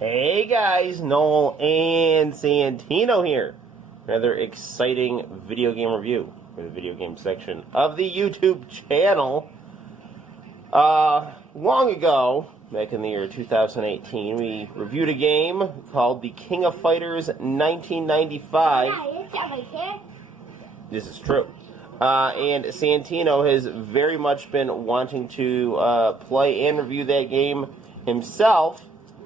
Hey guys, Noel and Santino here. Another exciting video game review for the video game section of the YouTube channel. Long ago, back in the year 2018, we reviewed a game called the King of Fighters 1995. This is true. And Santino has very much been wanting to play and review that game himself.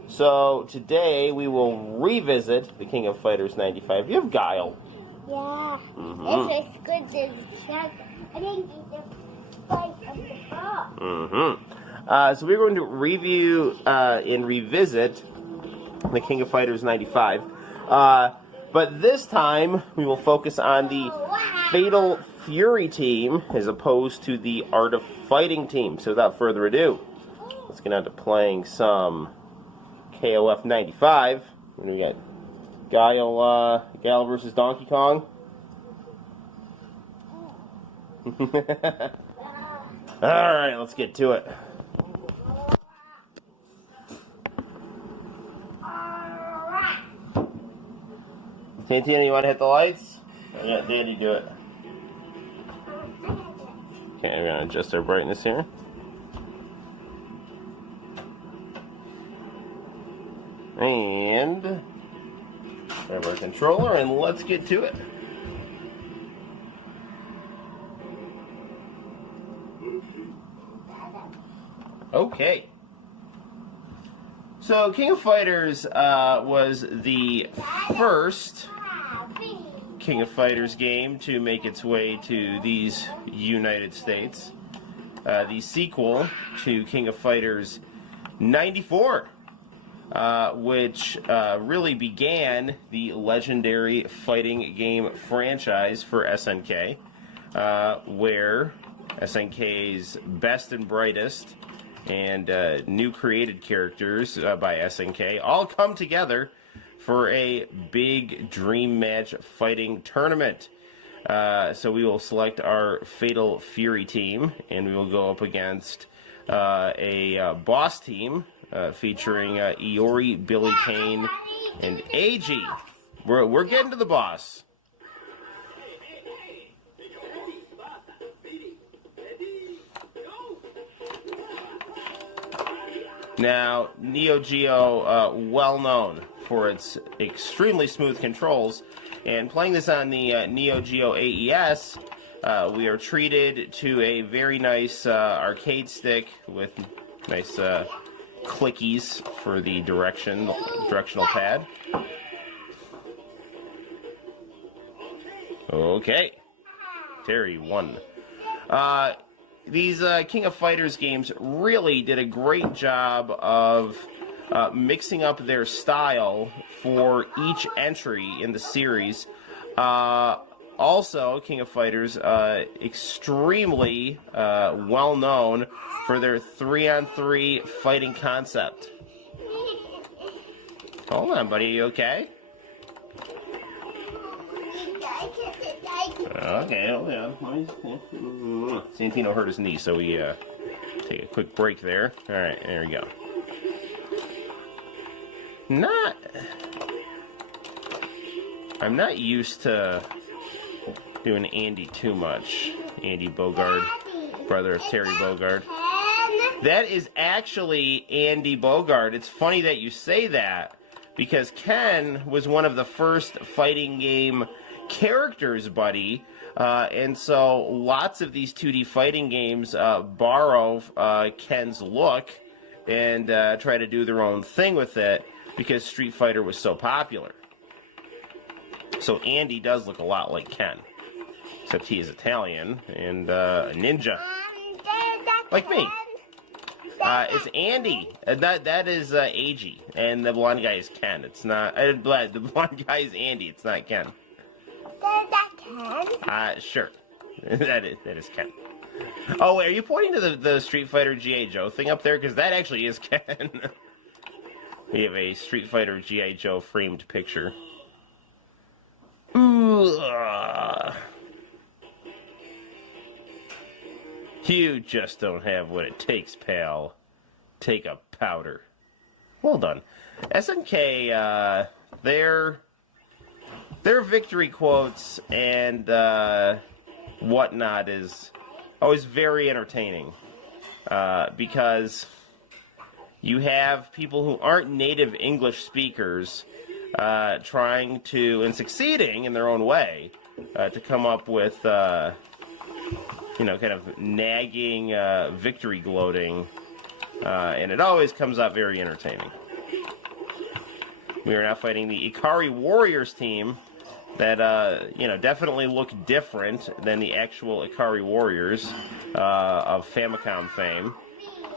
So today we will revisit the King of Fighters 95. You have Guile. Yeah. It's good to check. I didn't get the fight of the ball. So we're going to review and revisit the King of Fighters 95. But this time we will focus on the Fatal Fury team as opposed to the Art of Fighting team. So without further ado, let's get on to playing some KOF 95. And we got Guile versus Donkey Kong. Alright, let's get to it. Santino, you want to hit the lights? Or let Daddy do it. Okay, we're going to adjust our brightness here. And grab our controller and let's get to it. Okay. So King of Fighters was the first King of Fighters game to make its way to these United States. The sequel to King of Fighters 94. Which really began the legendary fighting game franchise for SNK, where SNK's best and brightest and new created characters by SNK all come together for a big dream match fighting tournament. So we will select our Fatal Fury team, and we will go up against a boss team featuring Iori, Billy Kane, and AG. We're getting to the boss. Now, Neo Geo, well known for its extremely smooth controls, and playing this on the Neo Geo AES, we are treated to a very nice arcade stick with nice clickies for the directional pad. Okay, Terry won. These King of Fighters games really did a great job of mixing up their style for each entry in the series. Also, King of Fighters, extremely well known for their 3-on-3 fighting concept. Hold on, buddy, you okay? Okay, hold on. Santino hurt his knee, so we take a quick break there. Alright, there we go. I'm not used to doing Andy too much. Andy Bogard, brother of Terry Bogard. That is actually Andy Bogard. It's funny that you say that, because Ken was one of the first fighting game characters, buddy. And so lots of these 2D fighting games borrow Ken's look and try to do their own thing with it because Street Fighter was so popular. So Andy does look a lot like Ken, except he is Italian and a ninja, like me. It's Andy. That is Ag, and the blonde guy is Ken. It's not. The blonde guy is Andy. It's not Ken. Is that Ken? Sure. that is Ken. Oh, wait, are you pointing to the Street Fighter G.I. Joe thing up there? Because that actually is Ken. We have a Street Fighter G.I. Joe framed picture. Ooh. You just don't have what it takes, pal. Take a powder. Well done. SNK, their victory quotes and whatnot is always very entertaining because you have people who aren't native English speakers trying to, and succeeding in their own way, to come up with, kind of nagging victory gloating, and it always comes out very entertaining. We are now fighting the Ikari Warriors team that, definitely look different than the actual Ikari Warriors of Famicom fame.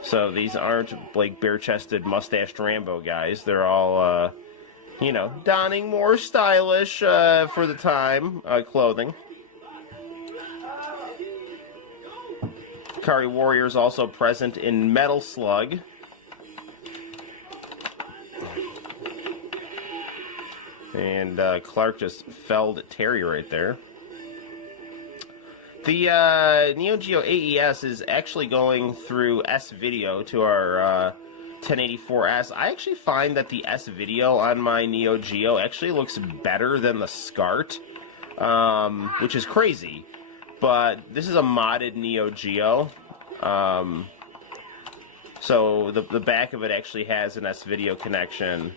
So these aren't, like, bare-chested, mustached Rambo guys. They're all, donning more stylish, for the time, clothing. Ikari Warriors also present in Metal Slug. And Clark just felled Terry right there. The Neo Geo AES is actually going through S-Video to our 1084S. I actually find that the S-Video on my Neo Geo actually looks better than the SCART, which is crazy. But this is a modded Neo Geo. So the back of it actually has an S-Video connection.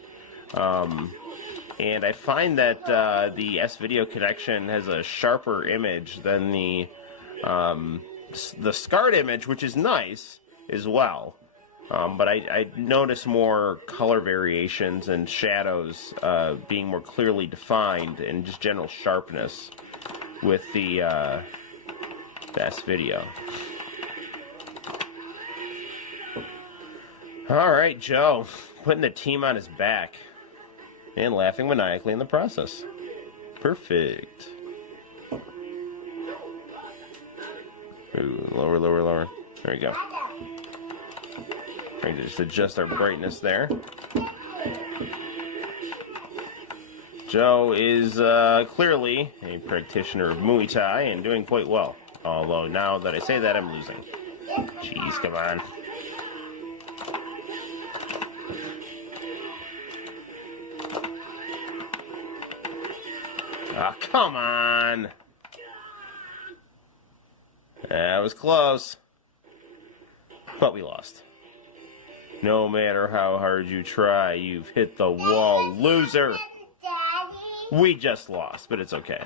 And I find that the S-Video connection has a sharper image than the SCART image, which is nice as well. But I notice more color variations and shadows being more clearly defined, and just general sharpness with the S-Video. All right, Joe, putting the team on his back. And laughing maniacally in the process. Perfect. Ooh, lower, lower, lower. There we go. Trying to just adjust our brightness there. Joe is clearly a practitioner of Muay Thai and doing quite well. Although now that I say that, I'm losing. Jeez, come on. Oh, come on. That was close. But we lost. No matter how hard you try, you've hit the wall, loser. We just lost, but it's okay.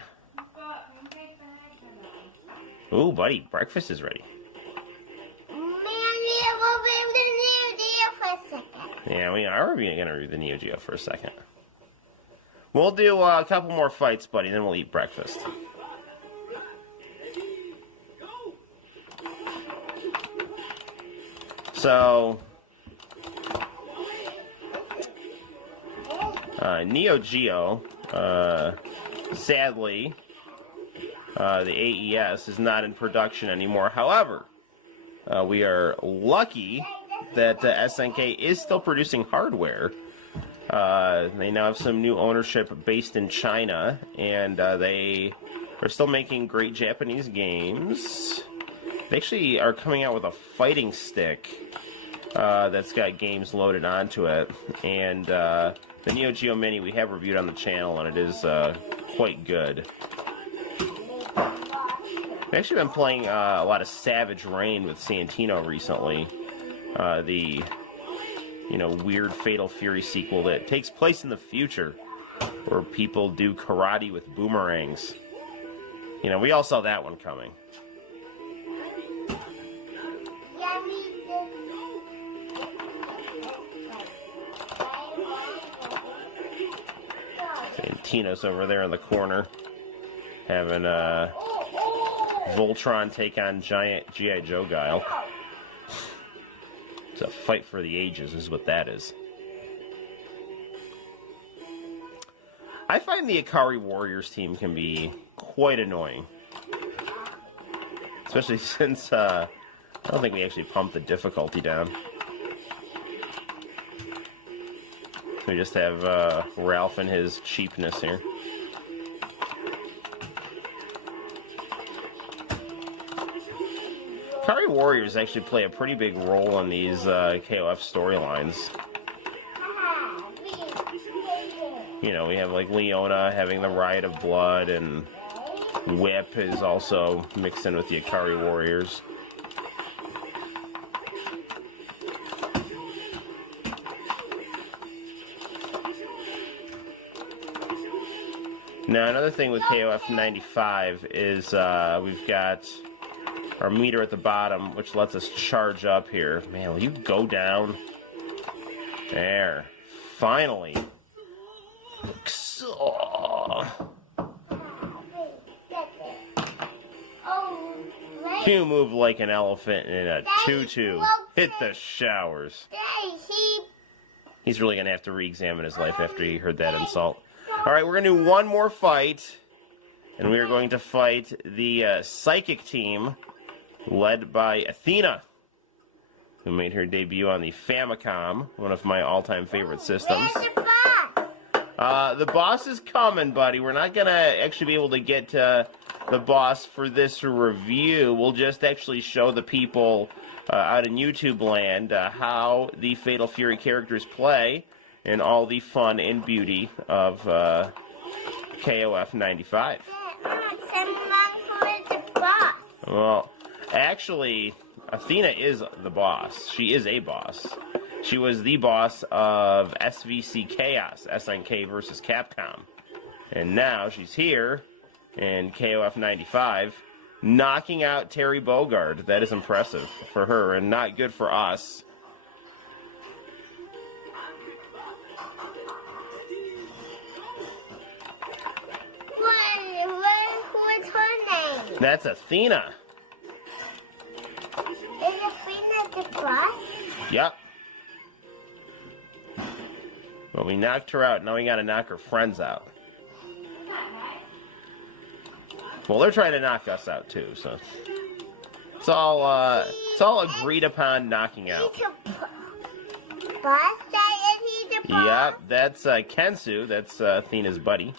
Ooh, buddy, breakfast is ready. Yeah, we are going to review the Neo Geo for a second. We'll do a couple more fights, buddy, then we'll eat breakfast. So, Neo Geo, sadly, the AES is not in production anymore. However, we are lucky that SNK is still producing hardware. They now have some new ownership based in China, and they are still making great Japanese games. They actually are coming out with a fighting stick that's got games loaded onto it, and the Neo Geo Mini we have reviewed on the channel, and it is quite good. I've actually been playing a lot of Savage Rain with Santino recently. The weird Fatal Fury sequel that takes place in the future, where people do karate with boomerangs. We all saw that one coming. Santino's over there in the corner, having Voltron take on giant G.I. Joe Guile. It's a fight for the ages, is what that is. I find the Ikari Warriors team can be quite annoying. Especially since, I don't think we actually pumped the difficulty down. We just have Ralph and his cheapness here. Ikari Warriors actually play a pretty big role in these KOF storylines. you know, we have like Leona having the Riot of Blood, and Whip is also mixed in with the Akari Warriors. Now, another thing with KOF 95 is we've got our meter at the bottom, which lets us charge up here. Man, will you go down? There. Finally. You move like an elephant in a tutu. Hit the showers. He's really going to have to re-examine his life after he heard that insult. Alright, we're going to do one more fight. And we are going to fight the Psychic team, led by Athena, who made her debut on the Famicom, one of my all-time favorite systems. The boss is coming, buddy. We're not going to actually be able to get to the boss for this review. We'll just actually show the people out in YouTube land how the Fatal Fury characters play and all the fun and beauty of KOF 95. Well, actually, Athena is the boss. She is a boss. She was the boss of SVC Chaos, SNK versus Capcom. And now she's here in KOF 95, knocking out Terry Bogard. That is impressive for her and not good for us. What's her name? That's Athena. Is Athena the boss? Yep. Well, we knocked her out. Now we got to knock her friends out. Well, they're trying to knock us out too, so it's all agreed upon knocking out. Yep, that's Kensu. That's Athena's buddy.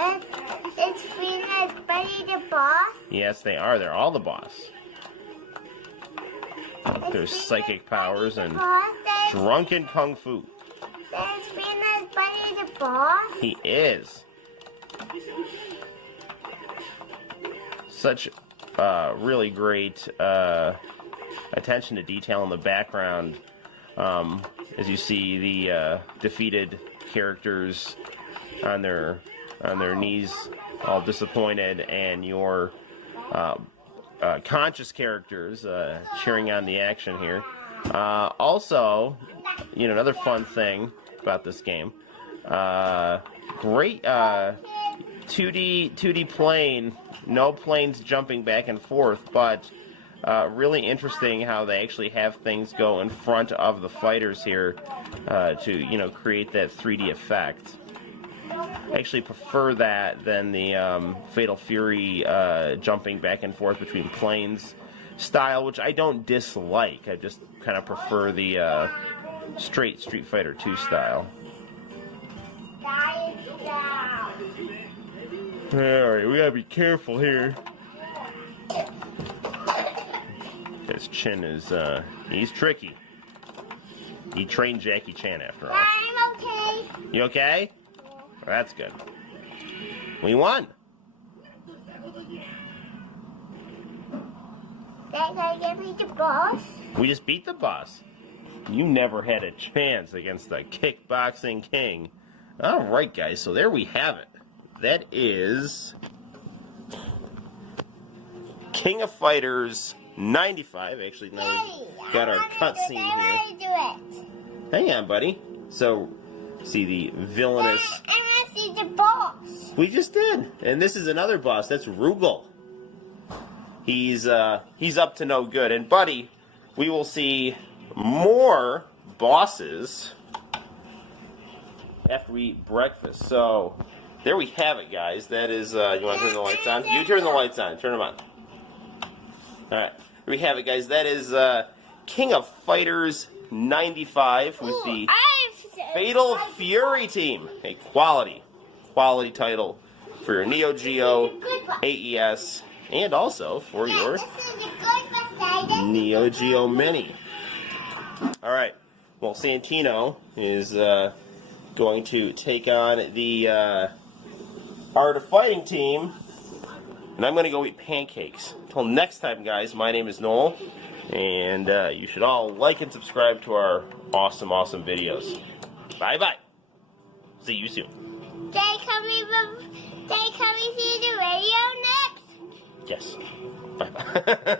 Is Athena's buddy the boss? Yes, they are. They're all the boss. There's psychic powers and drunken kung fu. Is Athena's buddy the boss? He is. Such really great attention to detail in the background as you see the defeated characters on their knees, all disappointed, and your conscious characters cheering on the action here. Also, you know, another fun thing about this game, great 2D plane, no planes jumping back and forth, but really interesting how they actually have things go in front of the fighters here to, you know, create that 3D effect. I actually prefer that than the Fatal Fury jumping back and forth between planes style, which I don't dislike. I just kind of prefer the straight Street Fighter 2 style. Alright, we gotta be careful here. His chin is, he's tricky. He trained Jackie Chan after all. I'm okay. You okay? Well, that's good. We won. That guy gave me the boss. We just beat the boss. You never had a chance against the Kickboxing King. Alright, guys, so there we have it. That is King of Fighters 95. Actually, now we've got our cutscene here. Hang on, buddy. So, see the villainous... I want to see the boss. We just did. And this is another boss. That's Rugal. He's up to no good. And, buddy, we will see more bosses after we eat breakfast. So... there we have it, guys. That is, you want to turn the lights on? You turn the lights on. Turn them on. Alright. There we have it, guys. That is King of Fighters 95 with the Fatal Fury team. A quality title for your Neo Geo AES and also for your Neo Geo Mini. Alright. Well, Santino is going to take on the Art of Fighting team. And I'm going to go eat pancakes. Until next time, guys, my name is Noel. And you should all like and subscribe to our awesome, awesome videos. Bye-bye. See you soon. They coming to the radio next? Yes. Bye-bye.